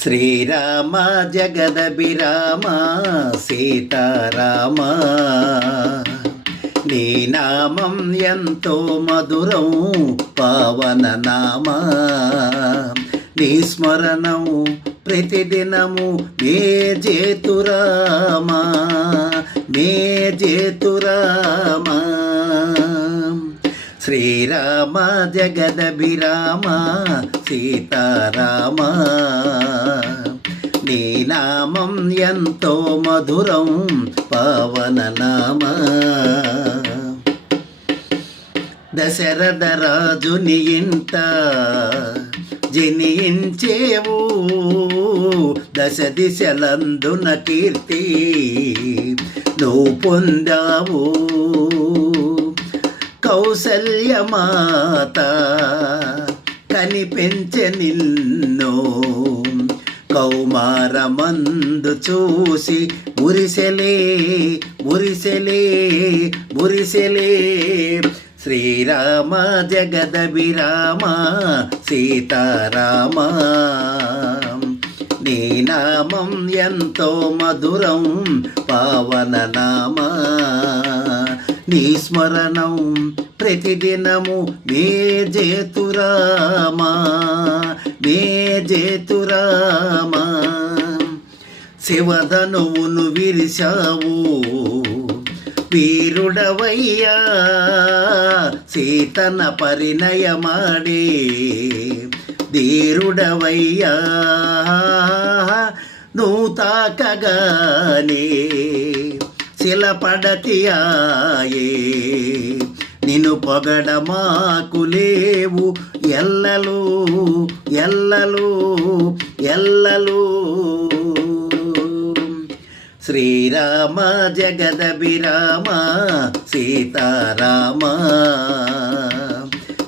శ్రీరామ జగదభిరామ సీతారామ నీ నామం ఎంతో మధురం పావన నామ నీ స్మరణం ప్రతిదినము నే జేతురామా నే జేతురామా శ్రీరామ జగదభిరామ సీతారామ నీ నామం ఎంతో మధురం పావన నామ దశరథ రాజుని ఇంట జనించేవు దశ దిశలందున కీర్తి నువ్వు పొందావు కౌసల్యమాత కనిపెంచె నిన్ను కౌమారమందు చూసి మురిసెలే మురిసెలే మురిసెలే శ్రీరామ జగదభిరామ సీతారామ నీ నామం ఎంతో మధురం పావన నామ నీ స్మరణం ప్రతిదినము మే జేతురామా మే జేతురామా శివధనువును విరిశావు వీరుడవయ్యా సీతన పరిణయమాడే ధీరుడవయ్యా నువ్వు తాకగానే శిలపడతియాయే నిన్ను పొగడమాకు లేవు ఎల్లలు ఎల్లలు ఎల్లలు శ్రీరామ జగదభిరామ సీతారామ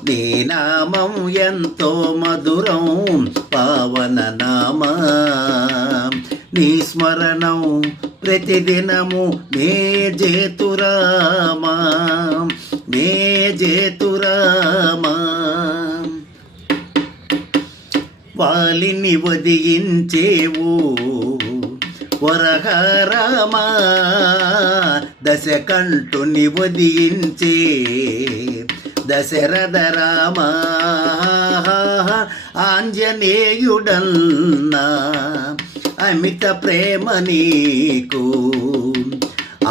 నీ నామం ఎంతో మధురం పావన నామ నీ స్మరణం ప్రతిదినము నే జేతురామా నే జేతురామా వాలిని వదియించేవు వరహారామా దశకంఠుని వదియించే దశరథ రామ ఆంజనేయుడన్నా అమిత ప్రేమ నీకు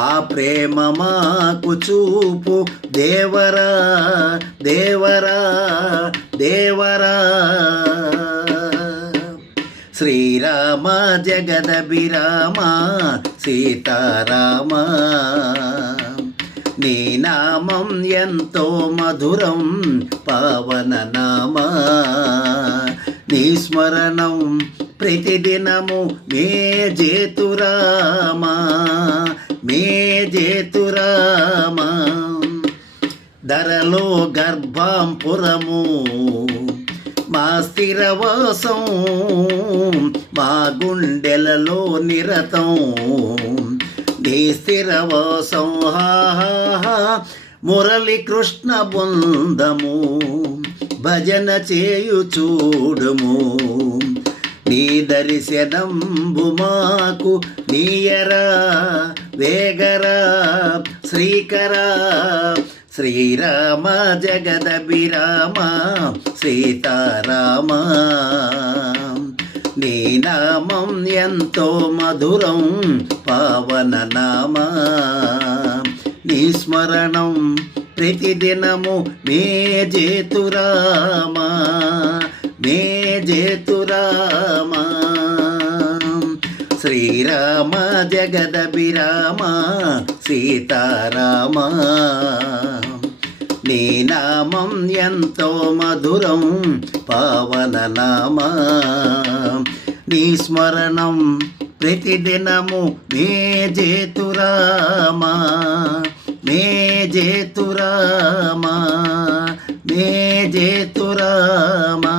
ఆ ప్రేమ మాకు చూపు దేవరా దేవరా దేవరా శ్రీరామ జగదభిరామ సీతారామ నీ నామం ఎంతో మధురం పావన నామ నీ స్మరణం ప్రతిదినము మే జేతురామా మే జేతురామా ధరలో గర్భాంపురము మా స్థిరవాసం మా గుండెలలో నిరతం నీ స్థిరవాసం మురళి కృష్ణ బృందము భజన చేయు చూడుము నీ దర్శనంబు మాకు నీయరా వేగరా శ్రీకరా శ్రీరామ జగదభిరామ సీతారామ నీ నామం ఎంతో మధురం పావన నామ నీ స్మరణం ప్రతిదినము మే జేతురామా మే జేతురామా శ్రీరామ జగదభిరామ సీతారామ నీ నామం ఎంతో మధురం పావన నామ నీ స్మరణం ప్రతిదినము మే జేతురామా మే జేతురామా మే జేతురామా